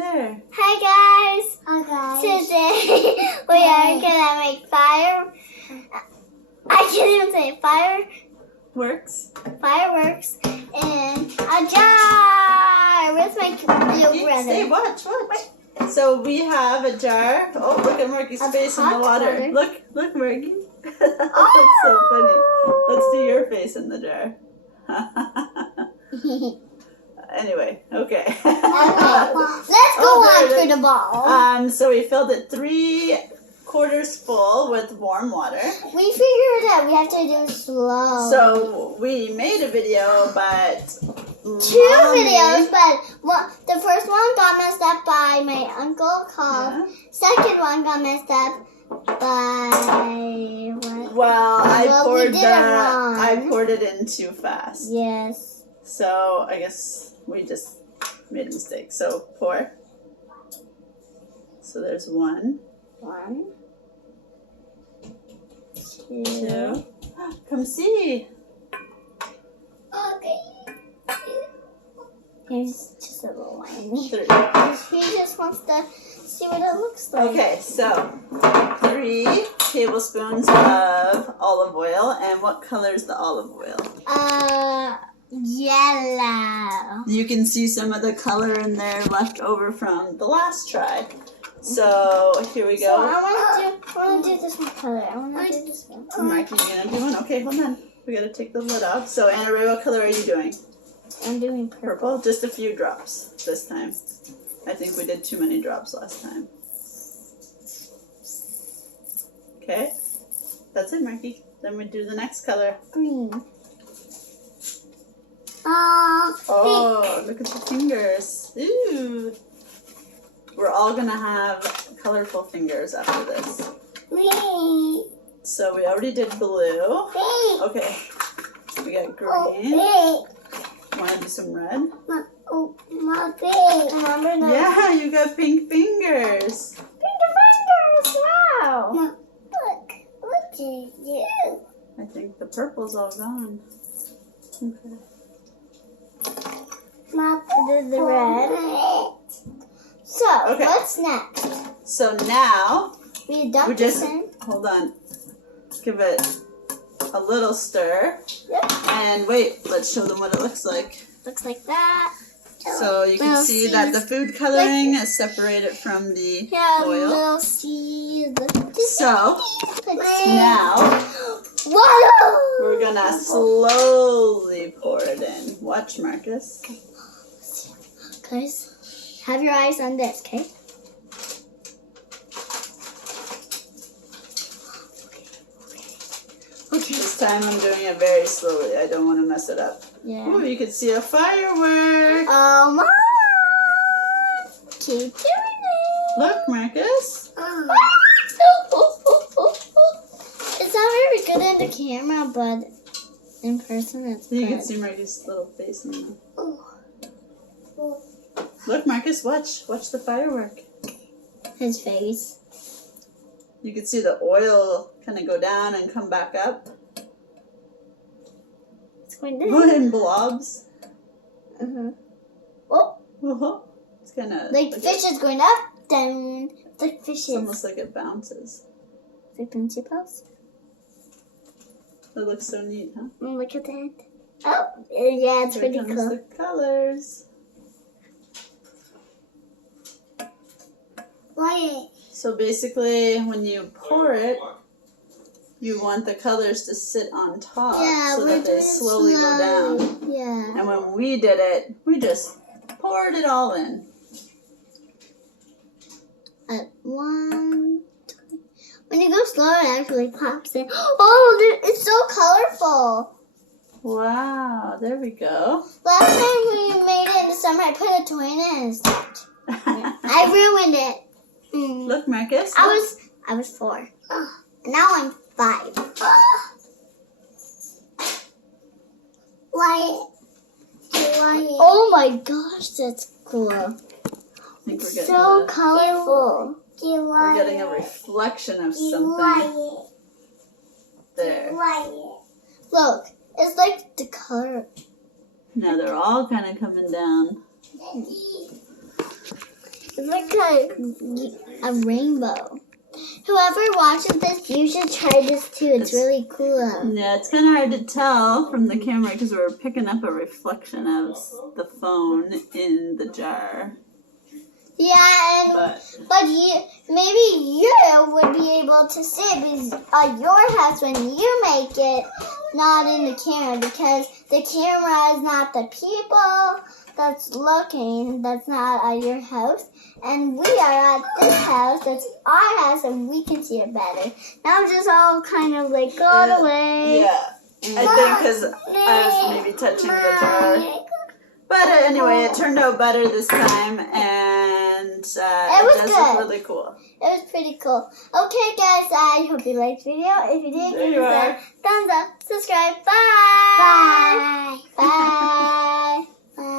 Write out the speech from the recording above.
there. Hi guys. Hi guys. Today we are gonna make fire. I can't even say Works. Fireworks in a jar. Where's my little brother? Stay, watch. So we have a jar. Oh, look at Marky's face in the water. Look, Marky. That's so funny. Let's do your face in the jar. Anyway, okay. Let's go on to the ball. So we filled it 3/4 full with warm water. We figured out we have to do slow. So we made a video, but two videos, but the first one got messed up by my uncle called. Yeah. Second one got messed up by what? Well, I wrong. poured it in too fast. Yes. So I guess we just made a mistake. So pour. So there's 1. 2. Come see. Okay. He's just a little whiny. 3. He just wants to see what it looks like. Okay, so 3 tablespoons of olive oil. And what color is the olive oil? Yellow. You can see some of the color in there left over from the last try. So here we go. So I want to do this one color. I want to do this one. Marky, you're gonna do one? Okay, hold on. We gotta take the lid off. So Ana-Rey, what color are you doing? I'm doing purple. Purple? Just a few drops this time. I think we did too many drops last time. Okay. That's it, Marky. Then we do the next color. Green. Oh, look at the fingers. Ooh. We're all gonna have colorful fingers after this. Green. So we already did blue. Green. Okay. We got green. Oh, Want to do some red? my big. Remember that? Yeah, you got pink fingers. Fingers. Wow. Look. What did you do? I think the purple's all gone. Okay. The red. So, Okay. what's next? So now We dump we this just in. hold on. Give it a little stir. Yep. And wait, let's show them what it looks like. Looks like that. So you can Little see that the food coloring is separated from the oil. Little seeds. So now Whoa! we're gonna slowly pour it in. Watch, Marcus. Guys, have your eyes on this, okay? Okay. This time I'm doing it very slowly. I don't want to mess it up. Yeah. Ooh, you can see a firework. Oh my! Keep doing it. Look, Marcus. It's not very good in the camera, but in person it's You good. can see Marcus' little face in there. Look, Marcus, watch. Watch the firework. His face. You can see the oil kind of go down and come back up. It's going down. In blobs. Oh, Uh-huh. It's kind of like fish is going up, down. It's like It's fishes. almost like it bounces. Like principles. It looks so neat, huh? Look at that. Oh, yeah, it's Here pretty comes cool. the colors. Why? So basically, when you pour it, you want the colors to sit on top so that they slowly go down. Yeah. And when we did it, we just poured it all in. At 1, 2. When you go slow, it actually pops in. Oh, it's so colorful. Wow, there we go. Last time we made it in the summer, I put a toy in it and it stopped. I ruined it. Look, Marcus. I was 4. Now I'm 5. Why? Oh my gosh, that's cool. I think we're getting So colorful. we're getting a reflection of something there. Look, it's like the color. Now they're all kind of coming down. It's like a rainbow. Whoever watches this, you should try this too. It's really cool. Yeah, it's kind of hard to tell from the camera because we're picking up a reflection of the phone in the jar. Yeah, but maybe you would be able to see it because at your house when you make it, not in the camera, because the camera is not the people that's looking, that's not at your house. And we are at this house, that's our house, and we can see it better. Now I'm just all kind of like going away. Yeah, I think because I was maybe touching the jar. But anyway, it turned out better this time, and it does look really cool. It was pretty cool. Okay, guys, I hope you liked the video. If you did, give us a thumbs up, subscribe. Bye. Bye. Bye.